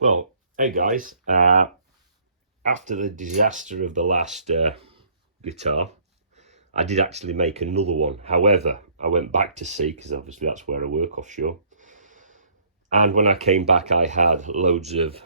Well, hey guys, after the disaster of the last guitar, I did actually make another one. However, I went back to sea because obviously that's where I work offshore. And when I came back, I had loads of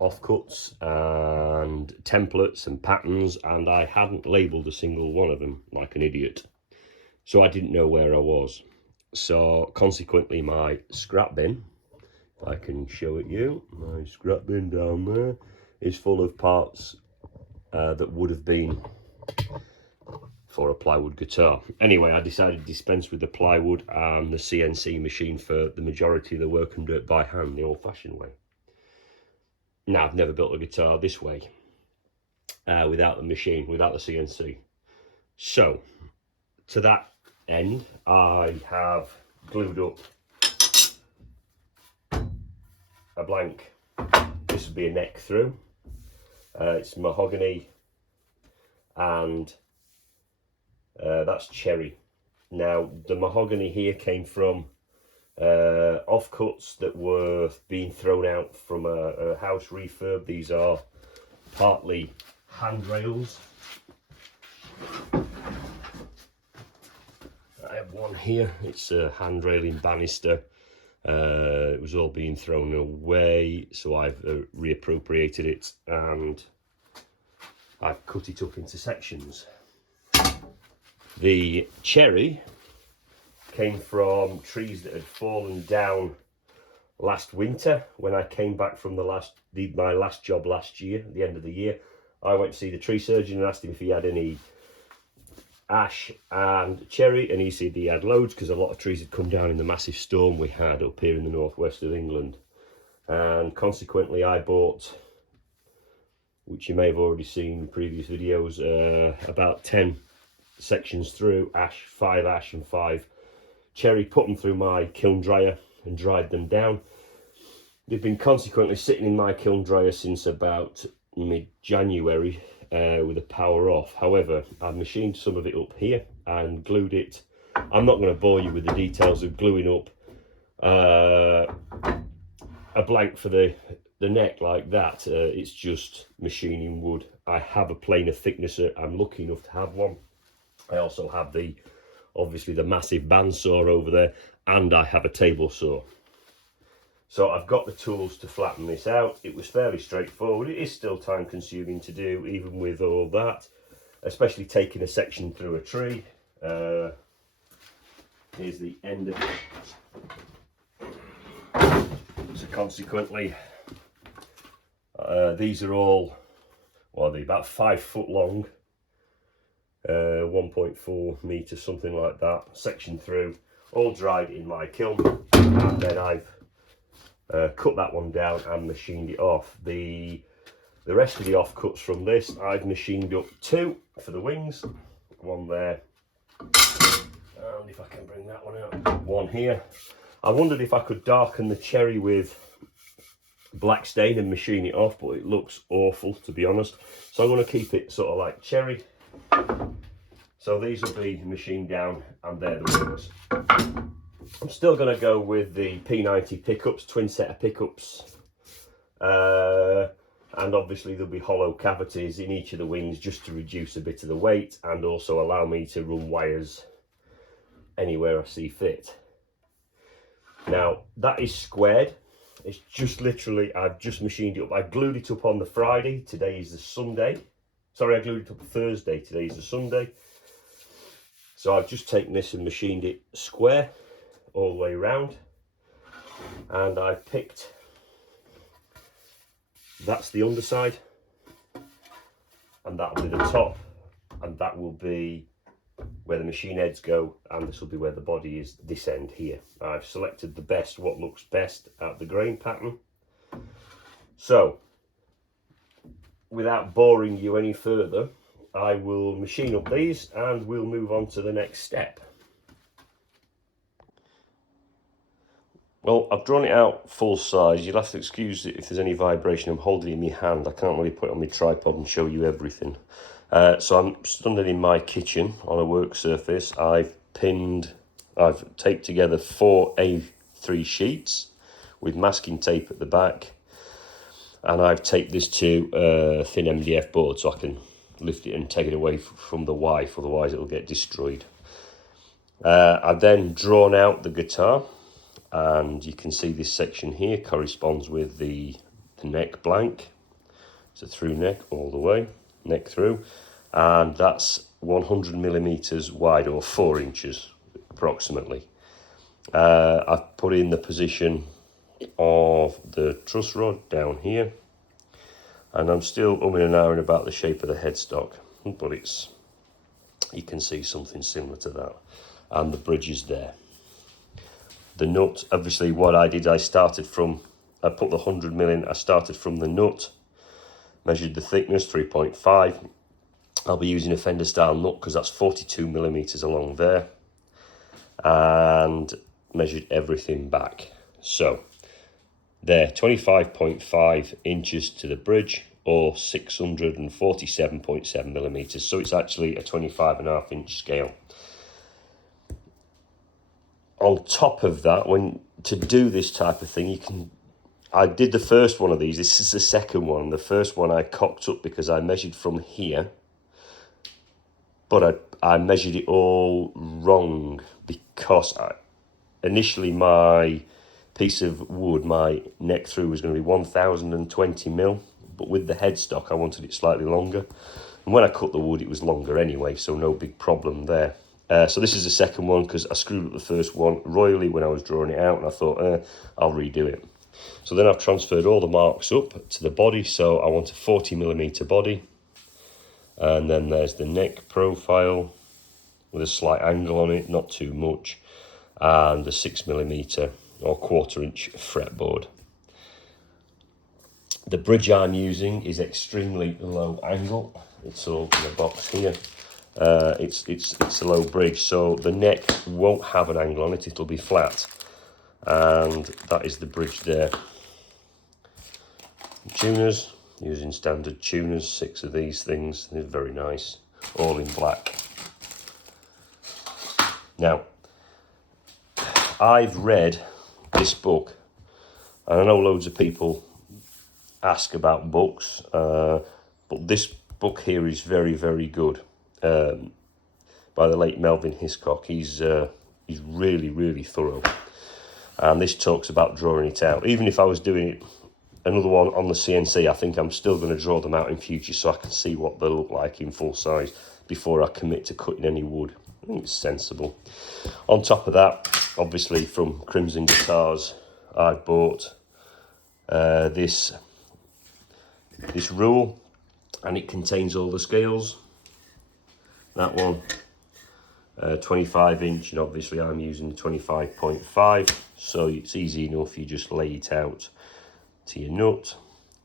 offcuts and templates and patterns, and I hadn't labelled a single one of them like an idiot. So I didn't know where I was. So consequently, my scrap bin, if I can show it you, my scrap bin down there is full of parts that would have been for a plywood guitar. Anyway, I decided to dispense with the plywood and the CNC machine for the majority of the work and do it by hand, the old-fashioned way. Now, I've never built a guitar this way, without the machine, without the CNC. So, to that end, I have glued up a blank. This would be a neck through. It's mahogany and that's cherry. Now the mahogany here came from offcuts that were being thrown out from a house refurb. These are partly handrails. I have one here, it's a handrailing banister. It was all being thrown away, so I've reappropriated it and I've cut it up into sections. The cherry came from trees that had fallen down last winter. When I came back from my last job last year, at the end of the year, I went to see the tree surgeon and asked him if he had any ash and cherry, and he said he had loads because a lot of trees had come down in the massive storm we had up here in the northwest of England. And consequently I bought, which you may have already seen in previous videos, about 10 sections through ash, 5 ash and 5 cherry, put them through my kiln dryer and dried them down. They've been consequently sitting in my kiln dryer since about mid-January with the power off. However, I've machined some of it up here and glued it. I'm not going to bore you with the details of gluing up a blank for the neck like that. It's just machining wood. I have a planer thicknesser. I'm lucky enough to have one. I also have obviously the massive bandsaw over there, and I have a table saw. So I've got the tools to flatten this out. It was fairly straightforward. It is still time consuming to do, even with all that, especially taking a section through a tree. Here's the end of it. So consequently, these are all, well, they're about 5 foot long, 1.4 meters, something like that, section through, all dried in my kiln, and then I've cut that one down and machined it off. The rest of the offcuts from this, I've machined up 2 for the wings, one there, and if I can bring that one out, one here. I wondered if I could darken the cherry with black stain and machine it off, but it looks awful, to be honest. So I'm going to keep it sort of like cherry. So these will be machined down, and they're the wings. I'm still going to go with the P90 pickups, twin set of pickups. And obviously there'll be hollow cavities in each of the wings just to reduce a bit of the weight and also allow me to run wires anywhere I see fit. Now that is squared. It's just literally, I've just machined it up. I glued it up on the Friday. Today is the Sunday. Sorry, I glued it up Thursday. Today is the Sunday. So I've just taken this and machined it square all the way around. And I've picked, that's the underside. And that will be the top. And that will be where the machine heads go, and this will be where the body is, this end here. I've selected the best, what looks best at the grain pattern. So, without boring you any further, I will machine up these and we'll move on to the next step. Well, I've drawn it out full size. You'll have to excuse it if there's any vibration. I'm holding it in my hand. I can't really put it on my tripod and show you everything. So I'm standing in my kitchen on a work surface. I've taped together 4 A3 sheets with masking tape at the back. and I've taped this to a thin MDF board so I can lift it and take it away from the wife, otherwise it'll get destroyed. I've then drawn out the guitar, and you can see this section here corresponds with the neck blank. It's a through neck all the way, neck through, and that's 100 millimeters wide, or 4 inches approximately. I've put in the position of the truss rod down here, and I'm still umming and ahhing about the shape of the headstock, but you can see something similar to that, and the bridge is there. The nut, obviously what I did, I put the 100 mil in, I started from the nut, measured the thickness, 3.5. I'll be using a Fender style nut because that's 42 millimeters along there, and measured everything back. So there, 25.5 inches to the bridge, or 647.7 millimeters. So it's actually a 25.5 inch scale. On top of that, to do this type of thing, I did the first one of these. This is the second one. The first one I cocked up because I measured from here, but I measured it all wrong because initially my piece of wood, my neck through, was going to be 1020 mil, but with the headstock I wanted it slightly longer, and when I cut the wood it was longer anyway, so no big problem there. So this is the second one because I screwed up the first one royally when I was drawing it out, and I thought I'll redo it. So then I've transferred all the marks up to the body, so I want a 40 millimeter body, and then there's the neck profile with a slight angle on it, not too much, and the 6 millimeter or 1/4 inch fretboard. The bridge I'm using is extremely low angle. It's all in the box here. It's a low bridge, so the neck won't have an angle on it, it'll be flat, and that is the bridge there. Tuners, using standard tuners, 6 of these things. They're very nice, all in black. Now, I've read this book, and I know loads of people ask about books, but this book here is very, very good, by the late Melvin Hiscock. He's really, really thorough, and this talks about drawing it out. Even if I was doing it, another one on the CNC, I think I'm still going to draw them out in future so I can see what they look like in full size before I commit to cutting any wood. I think it's sensible. On top of that, obviously from Crimson Guitars, I bought this rule, and it contains all the scales. That one, 25 inch, and obviously I'm using 25.5, so it's easy enough. You just lay it out to your nut,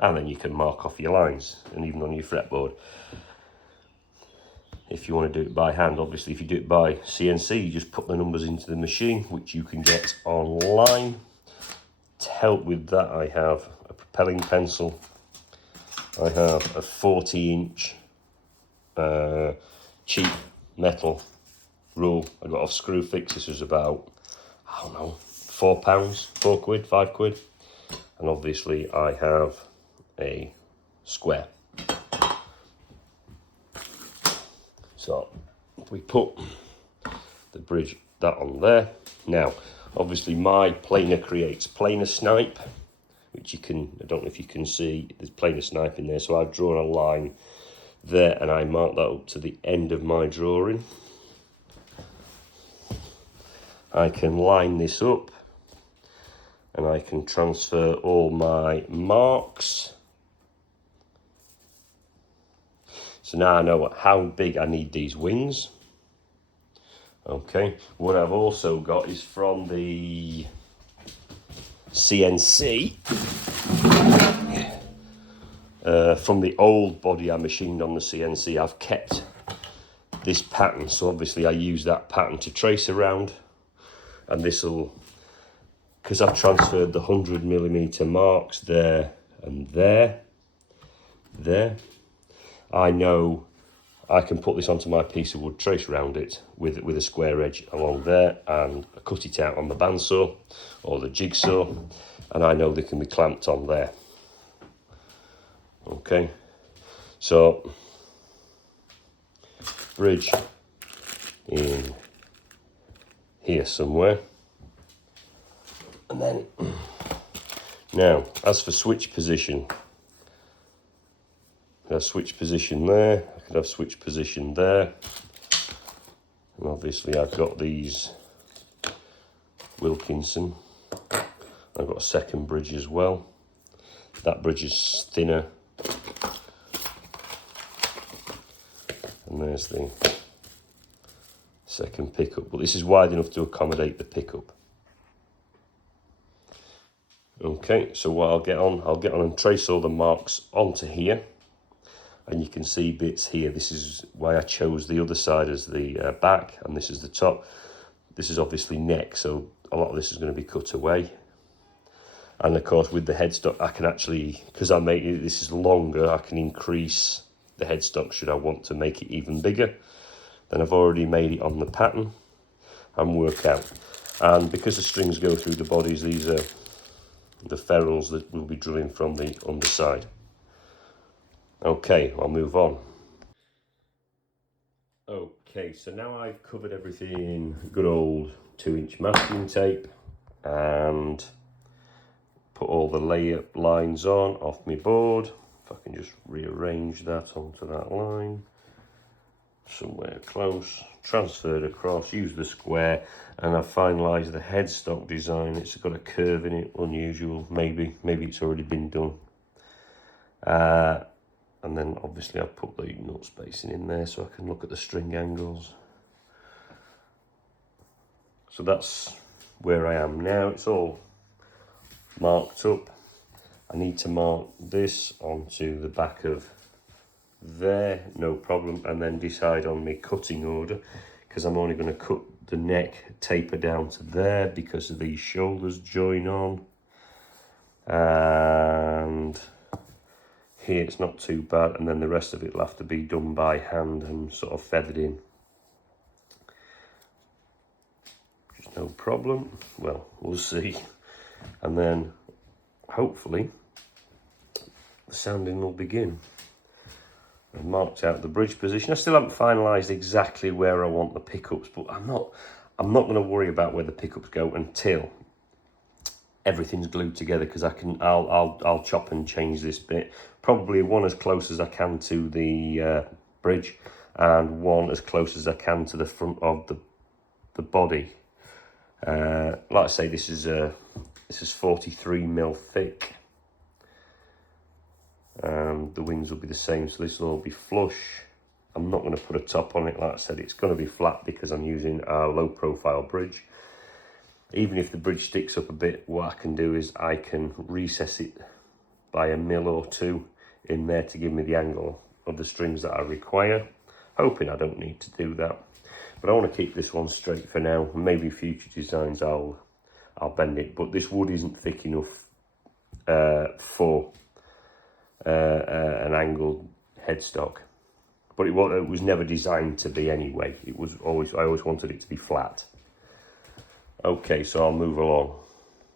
and then you can mark off your lines, and even on your fretboard. If you want to do it by hand, obviously if you do it by CNC, you just put the numbers into the machine, which you can get online. To help with that, I have a propelling pencil. I have a 40-inch cheap metal rule I got off Screwfix. This was about, I don't know, £4, 4 quid, 5 quid. And obviously I have a square. So we put the bridge, that on there. Now, obviously my planer creates planer snipe, which you can, I don't know if you can see, there's planer snipe in there. So I've drawn a line there, and I mark that up to the end of my drawing. I can line this up, and I can transfer all my marks. So now I know how big I need these wings. Okay, what I've also got is from the CNC, from the old body I machined on the CNC, I've kept this pattern. So obviously I use that pattern to trace around, and this will, because I've transferred the 100 millimeter marks there and there, I know I can put this onto my piece of wood, trace around it with a square edge along there, and cut it out on the bandsaw or the jigsaw, and I know they can be clamped on there. Okay, so bridge in here somewhere, and then now as for switch position, I could have switch position there, I could have switch position there, and obviously I've got these Wilkinson. I've got a second bridge as well. That bridge is thinner, and there's the second pickup, but this is wide enough to accommodate the pickup. Okay, so what I'll get on and trace all the marks onto here, and you can see bits here. This is why I chose the other side as the back, and this is the top. This is obviously neck, so a lot of this is going to be cut away. And of course with the headstock, I can actually, because I make it, this is longer, I can increase the headstock should I want to make it even bigger. Then I've already made it on the pattern and work out. And because the strings go through the bodies, these are the ferrules that we'll be drilling from the underside. Okay, I'll move on. Okay, so now I've covered everything in good old 2-inch masking tape and put all the layup lines on off my board. If I can just rearrange that onto that line somewhere close, transferred across, use the square, and I've finalised the headstock design. It's got a curve in it, unusual, maybe it's already been done. And then obviously I've put the nut spacing in there so I can look at the string angles. So that's where I am now. It's all marked up. I need to mark this onto the back of there, no problem, and then decide on my cutting order, because I'm only going to cut the neck taper down to there because of these shoulders join on, and here it's not too bad, and then the rest of it will have to be done by hand and sort of feathered in. Just no problem. Well, we'll see. And then hopefully the sanding will begin. I've marked out the bridge position. I still haven't finalised exactly where I want the pickups, but I'm not going to worry about where the pickups go until everything's glued together, because I'll chop and change this bit. Probably one as close as I can to the bridge, and one as close as I can to the front of the body. Like I say, this is 43mm thick. The wings will be the same, so this will all be flush. I'm not going to put a top on it. Like I said, it's going to be flat because I'm using a low profile bridge. Even if the bridge sticks up a bit, what I can do is I can recess it by 1 mil or 2 in there to give me the angle of the strings that I require. Hoping I don't need to do that, but I want to keep this one straight for now. Maybe future designs I'll bend it, but this wood isn't thick enough for an angled headstock. But it was never designed to be anyway. I always wanted it to be flat. Okay, so I'll move along.